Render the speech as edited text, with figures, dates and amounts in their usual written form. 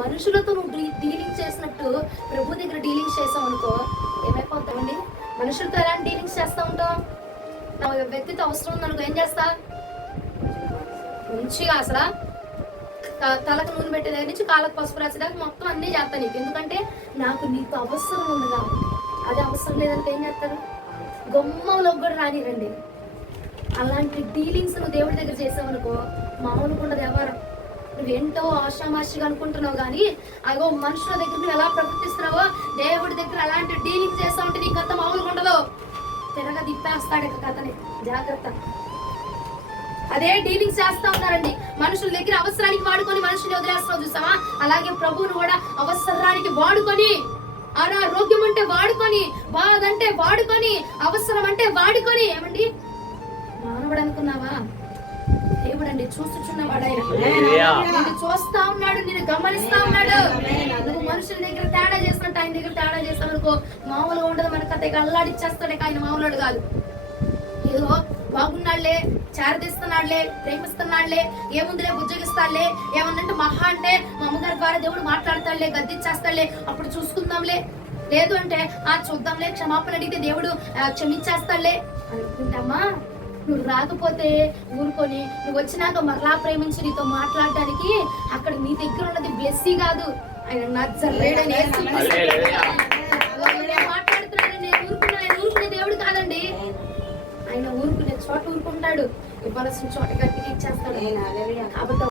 మనుషులతో నువ్వు డీలింగ్ చేసినట్టు ప్రభు దగ్గర డీలింగ్స్ చేసావు అనుకో, ఏమైపోతావండి? మనుషులతో ఎలాంటి డీలింగ్స్ చేస్తా ఉంటావు? నా వ్యక్తితో అవసరం ఉందనుకో ఏం చేస్తా? మంచిగా అసలు తలకు నూనె పెట్టే దగ్గర నుంచి కాళ్ళకు పసుపు రాసేదాకా మొత్తం అన్నీ చేస్తా నీకు. ఎందుకంటే నాకు నీకు అవసరం ఉంది కాబట్టి. అది అవసరం లేదంటే ఏం చేస్తారు? గొమ్మంలోకి కూడా రానిరండి. అలాంటి డీలింగ్స్ నువ్వు దేవుడి దగ్గర చేసావనుకో మామూలుగా ఉండదు వ్యవహారం. నువ్వేంటో ఆశామాషిగా అనుకుంటున్నావు కానీ అగో మనుషుల దగ్గర నువ్వు ఎలా ప్రవర్తిస్తున్నావో దేవుడి దగ్గర అలాంటి డీలింగ్స్ చేస్తా ఉంటే నీ కథ మామూలుగా ఉండదు. తిరగ తిప్పేస్తాడు ఇక కథని, జాగ్రత్త. అదే డీలింగ్స్ చేస్తా ఉన్నారండి. మనుషుల దగ్గర అవసరానికి వాడుకొని మనుషుల్ని వదిలేస్తున్నావు చూసావా? అలాగే ప్రభువును కూడా అవసరానికి వాడుకొని, అనారోగ్యం అంటే వాడుకొని, బాధ అంటే వాడుకొని, అవసరం అంటే వాడుకొని. ఏమండి మానవుడు అనుకున్నావా? దేవుడండి చూస్తున్నావాడు. ఆయన చూస్తా ఉన్నాడు, నేను గమనిస్తా ఉన్నాడు. నువ్వు మనుషుల దగ్గర తేడా చేసినట్టు ఆయన దగ్గర తేడా చేస్తావు అనుకో మామూలుగా ఉండదు. మన కథ అల్లాడిచ్చేస్తాడే. ఆయన మామూలుడు కాదు. ఏదో బాగున్నాడులే, చేరదీస్తున్నాడులే, ప్రేమిస్తున్నాడులే, ఏముందిలే బుజ్జగిస్తాడులే, ఏమన్నంటే మహా అంటే మా అమ్మగారి ద్వారా దేవుడు మాట్లాడతాడులే, గద్దిచ్చేస్తాడులే, అప్పుడు చూసుకుందాంలే, లేదు అంటే చూద్దాంలే, క్షమాపణ అడిగితే దేవుడు క్షమించేస్తాడులే అనుకుంటామా? నువ్వు రాకపోతే ఊరుకొని నువ్వు వచ్చినాక మరలా ప్రేమించి నీతో మాట్లాడడానికి అక్కడ నీ దగ్గర ఉన్నది బ్లెస్సీ కాదు, ఆయన నచ్చలేడని మాట్లాడుతున్నాడు. నేను ఊరుకునే దేవుడు కాదండి. ఆయన ఊరుకునే చోట ఊరుకుంటాడు, ఇవ్వాల్సిన చోట గట్టిగా ఇచ్చేస్తాడు. కాబట్టి